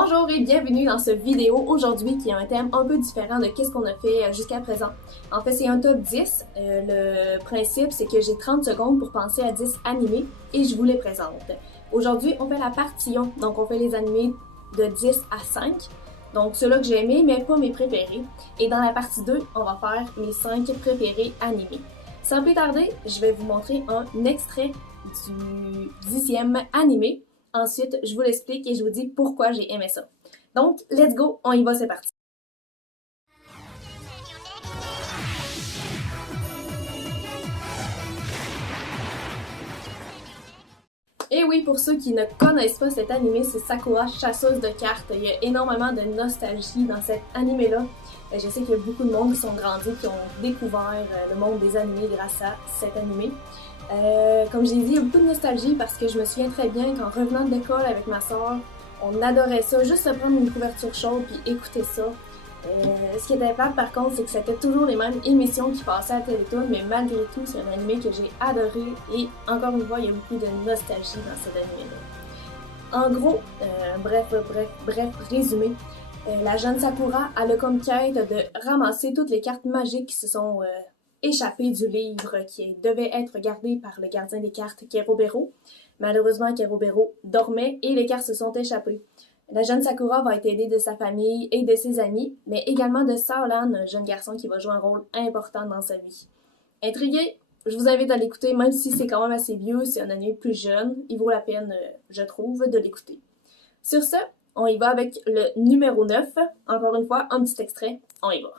Bonjour et bienvenue dans cette vidéo aujourd'hui qui a un thème un peu différent de qu'est-ce qu'on a fait jusqu'à présent. En fait, c'est un top 10. Le principe, c'est que j'ai 30 secondes pour penser à 10 animés et je vous les présente. Aujourd'hui, on fait la partie 1, donc on fait les animés de 10 à 5. Donc ceux-là que j'ai aimés, mais pas mes préférés. Et dans la partie 2, on va faire mes 5 préférés animés. Sans plus tarder, je vais vous montrer un extrait du 10e animé. Ensuite, je vous l'explique et je vous dis pourquoi j'ai aimé ça. Donc, let's go, on y va, c'est parti. Et oui, pour ceux qui ne connaissent pas cet animé, c'est Sakura, chasseuse de cartes. Il y a énormément de nostalgie dans cet animé-là. Je sais qu'il y a beaucoup de monde qui sont grandis, qui ont découvert le monde des animés grâce à cet animé. Comme j'ai dit, il y a beaucoup de nostalgie parce que je me souviens très bien qu'en revenant de l'école avec ma soeur, on adorait ça, juste se prendre une couverture chaude puis écouter ça. Ce qui était plate par contre, c'est que c'était toujours les mêmes émissions qui passaient à Télétoon, mais malgré tout, c'est un animé que j'ai adoré et encore une fois, il y a beaucoup de nostalgie dans cet animé-là. En gros, bref, résumé, la jeune Sakura a le comme quête de ramasser toutes les cartes magiques qui se sont échappées du livre qui devait être gardé par le gardien des cartes Kerobero. Malheureusement, Kerobero dormait et les cartes se sont échappées. La jeune Sakura va être aidée de sa famille et de ses amis, mais également de Saolan, un jeune garçon qui va jouer un rôle important dans sa vie. Intrigué? Je vous invite à l'écouter, même si c'est quand même assez vieux, c'est un anime plus jeune, il vaut la peine, je trouve, de l'écouter. Sur ce, on y va avec le numéro 9. Encore une fois, un petit extrait, on y va.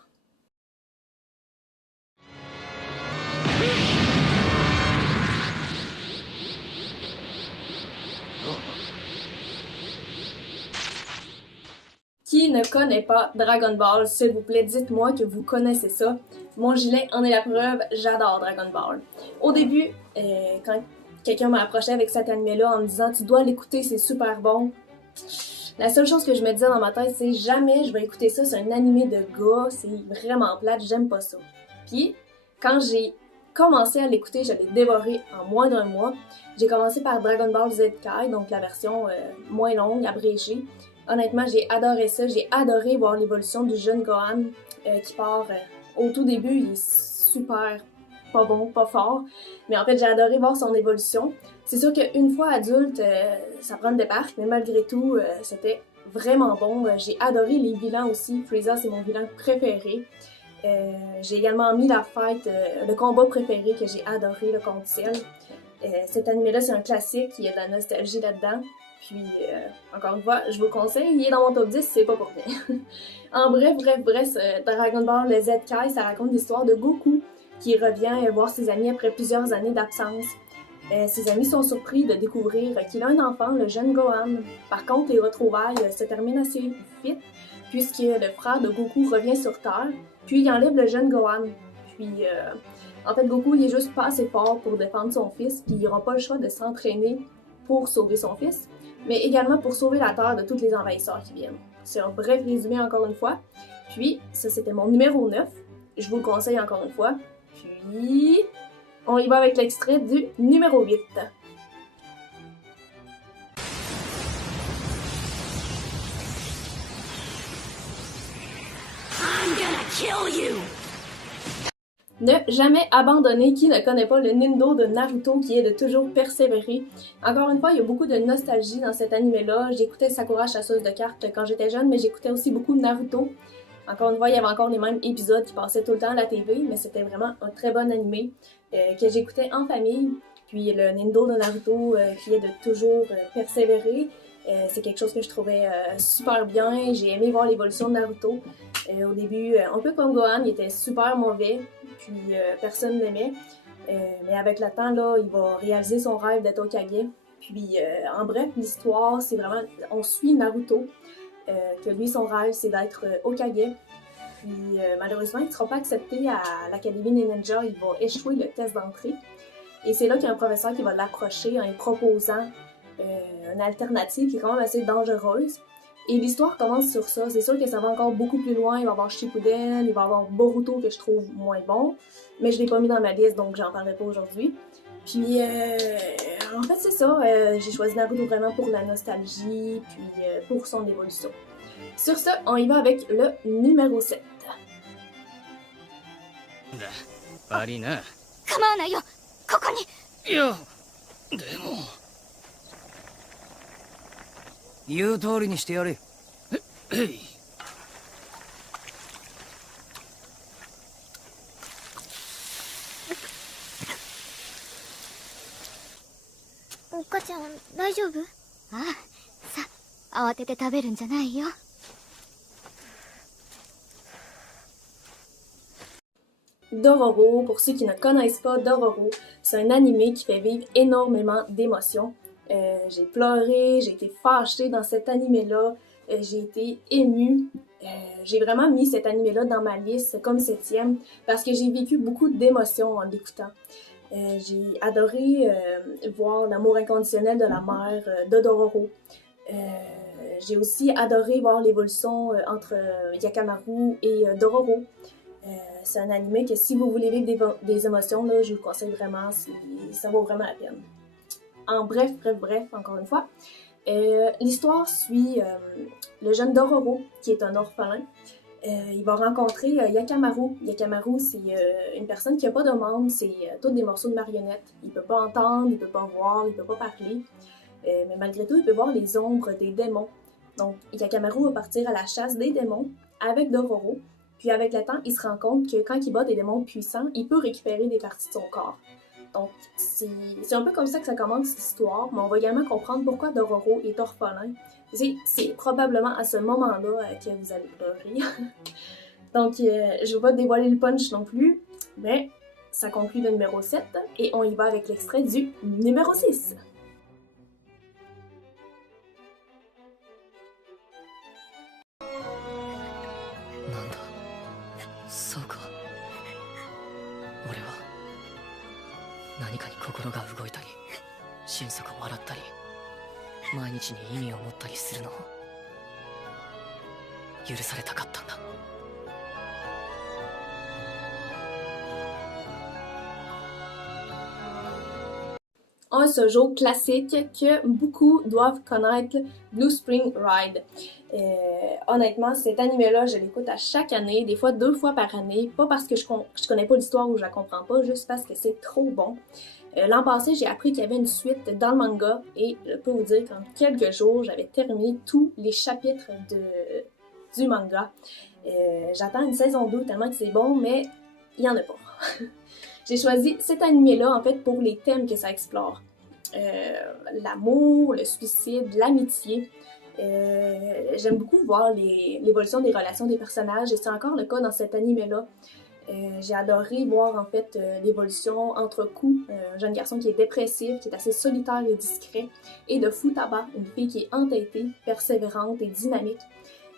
Qui ne connaît pas Dragon Ball, s'il vous plaît, dites-moi que vous connaissez ça. Mon gilet en est la preuve, j'adore Dragon Ball. Au début, quand quelqu'un m'a approché avec cet anime-là en me disant « Tu dois l'écouter, c'est super bon », la seule chose que je me disais dans ma tête, c'est « Jamais je vais écouter ça, c'est un animé de gars, c'est vraiment plate, j'aime pas ça. » Puis, quand j'ai commencé à l'écouter, je l'ai dévoré en moins d'un mois. J'ai commencé par Dragon Ball Z Kai, donc la version moins longue, abrégée. Honnêtement, j'ai adoré ça. J'ai adoré voir l'évolution du jeune Gohan qui part au tout début. Il est super pas bon, pas fort. Mais en fait, j'ai adoré voir son évolution. C'est sûr qu'une fois adulte, ça prend une débarque, mais malgré tout, c'était vraiment bon. J'ai adoré les vilains aussi. Frieza, c'est mon vilain préféré. J'ai également mis la fight, le combat préféré que j'ai adoré, le contre Cell. Cet anime-là, c'est un classique. Il y a de la nostalgie là-dedans. Puis, encore une fois, je vous le conseille, il est dans mon top 10, c'est pas pour rien. En bref, Dragon Ball Z Kai, ça raconte l'histoire de Goku qui revient voir ses amis après plusieurs années d'absence. Ses amis sont surpris de découvrir qu'il a un enfant, le jeune Gohan. Par contre, les retrouvailles se terminent assez vite puisque le frère de Goku revient sur Terre, puis il enlève le jeune Gohan. Puis, en fait, Goku, il est juste pas assez fort pour défendre son fils, puis il n'aura pas le choix de s'entraîner pour sauver son fils, mais également pour sauver la Terre de tous les envahisseurs qui viennent. C'est un bref résumé encore une fois. Puis, ça c'était mon numéro 9. Je vous le conseille encore une fois. Puis, on y va avec l'extrait du numéro 8. I'm gonna kill you! Ne jamais abandonner. Qui ne connaît pas le Nindo de Naruto qui est de toujours persévérer. Encore une fois, il y a beaucoup de nostalgie dans cet anime-là. J'écoutais Sakura, chasseuse de cartes quand j'étais jeune, mais j'écoutais aussi beaucoup Naruto. Encore une fois, il y avait encore les mêmes épisodes qui passaient tout le temps à la TV, mais c'était vraiment un très bon animé que j'écoutais en famille. Puis le Nindo de Naruto qui est de toujours persévérer. C'est quelque chose que je trouvais super bien. J'ai aimé voir l'évolution de Naruto. Au début, un peu comme Gohan, il était super mauvais, puis personne l'aimait. Mais avec le temps, là, il va réaliser son rêve d'être Hokage. Puis en bref, l'histoire, c'est vraiment... On suit Naruto, que lui, son rêve, c'est d'être Hokage. Puis malheureusement, il ne sera pas accepté à l'Académie des Ninjas. Il va échouer le test d'entrée. Et c'est là qu'il y a un professeur qui va l'approcher en lui proposant une alternative qui est quand même assez dangereuse. Et l'histoire commence sur ça. C'est sûr que ça va encore beaucoup plus loin. Il va y avoir Shippuden, il va y avoir Boruto que je trouve moins bon. Mais je l'ai pas mis dans ma liste, donc j'en parlerai pas aujourd'hui. Puis, En fait, c'est ça. J'ai choisi Naruto vraiment pour la nostalgie, puis pour son évolution. Sur ce, on y va avec le numéro 7. 悪いな。構わないよ、ここに。いや、でも。言う通りにしてやれ。へい。お母ちゃん大丈夫？ああ、さ、慌てて食べるんじゃないよ。Dororo, pour ceux qui ne connaissent pas Dororo, c'est un animé qui fait vivre énormément d'émotions. J'ai pleuré, j'ai été fâchée dans cet animé-là, j'ai été émue. J'ai vraiment mis cet animé-là dans ma liste comme 7e parce que j'ai vécu beaucoup d'émotions en l'écoutant. J'ai adoré voir l'amour inconditionnel de la mère de Dororo. J'ai aussi adoré voir l'évolution entre Yakamaru et Dororo. C'est un anime que si vous voulez vivre des émotions, là, je vous le conseille vraiment, ça vaut vraiment la peine. En bref, encore une fois, l'histoire suit le jeune Dororo, qui est un orphelin. Il va rencontrer Yakamaru. Yakamaru, c'est une personne qui n'a pas de membres, c'est tous des morceaux de marionnettes. Il peut pas entendre, il peut pas voir, il peut pas parler, mais malgré tout, il peut voir les ombres des démons. Donc, Yakamaru va partir à la chasse des démons avec Dororo. Puis avec le temps, il se rend compte que quand il bat des démons puissants, il peut récupérer des parties de son corps. Donc, c'est un peu comme ça que ça commence l'histoire, mais on va également comprendre pourquoi Dororo est orphelin. C'est probablement à ce moment-là que vous allez pleurer. Donc, je ne vais pas dévoiler le punch non plus, mais ça conclut le numéro 7 et on y va avec l'extrait du numéro 6. そうか。俺は何かに心が動いたり、心底笑ったり、毎日に意味を持ったりするのを許されたかったんだ。Un shoujo classique que beaucoup doivent connaître, Blue Spring Ride. Honnêtement, cet anime-là, je l'écoute à chaque année, des fois 2 fois par année, pas parce que je connais pas l'histoire ou je la comprends pas, juste parce que c'est trop bon. L'an passé, j'ai appris qu'il y avait une suite dans le manga et je peux vous dire qu'en quelques jours, j'avais terminé tous les chapitres du manga. J'attends une saison 2 tellement que c'est bon, mais il y en a pas. J'ai choisi cet animé-là, en fait, pour les thèmes que ça explore. L'amour, le suicide, l'amitié. J'aime beaucoup voir l'évolution des relations des personnages et c'est encore le cas dans cet animé-là. J'ai adoré voir, en fait, l'évolution entre Ku, un jeune garçon qui est dépressif, qui est assez solitaire et discret, et de Futaba, une fille qui est entêtée, persévérante et dynamique.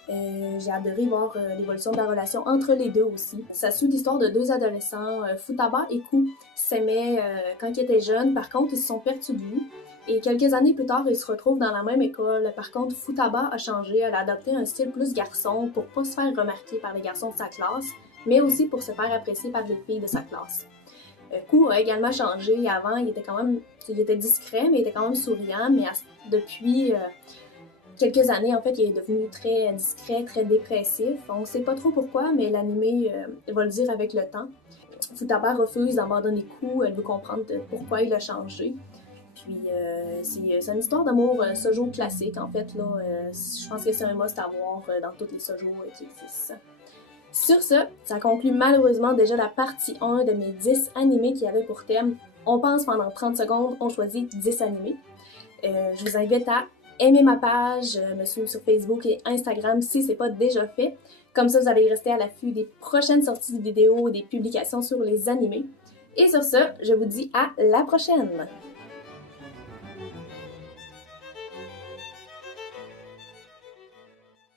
J'ai adoré voir l'évolution de la relation entre les deux aussi. Ça suit l'histoire de 2 adolescents. Futaba et Ku s'aimaient quand ils étaient jeunes, par contre ils se sont perdus de vue. Et quelques années plus tard, ils se retrouvent dans la même école. Par contre, Futaba a changé, elle a adopté un style plus garçon pour pas se faire remarquer par les garçons de sa classe, mais aussi pour se faire apprécier par les filles de sa classe. Ku a également changé. Avant, il était discret, mais il était quand même souriant, mais depuis quelques années, en fait, il est devenu très discret, très dépressif. On ne sait pas trop pourquoi, mais l'anime va le dire avec le temps. Futaba refuse d'abandonner Ku, elle veut comprendre pourquoi il a changé. Puis, c'est une histoire d'amour shoujo classique, en fait. Là, je pense que c'est un must à voir dans toutes les shoujo qui existent. Sur ce, ça conclut malheureusement déjà la partie 1 de mes 10 animés qui avaient pour thème. On pense pendant 30 secondes, on choisit 10 animés. Je vous invite à aimer ma page, me suivre sur Facebook et Instagram si c'est pas déjà fait. Comme ça, vous allez rester à l'affût des prochaines sorties de vidéos, des publications sur les animés. Et sur ce, je vous dis à la prochaine!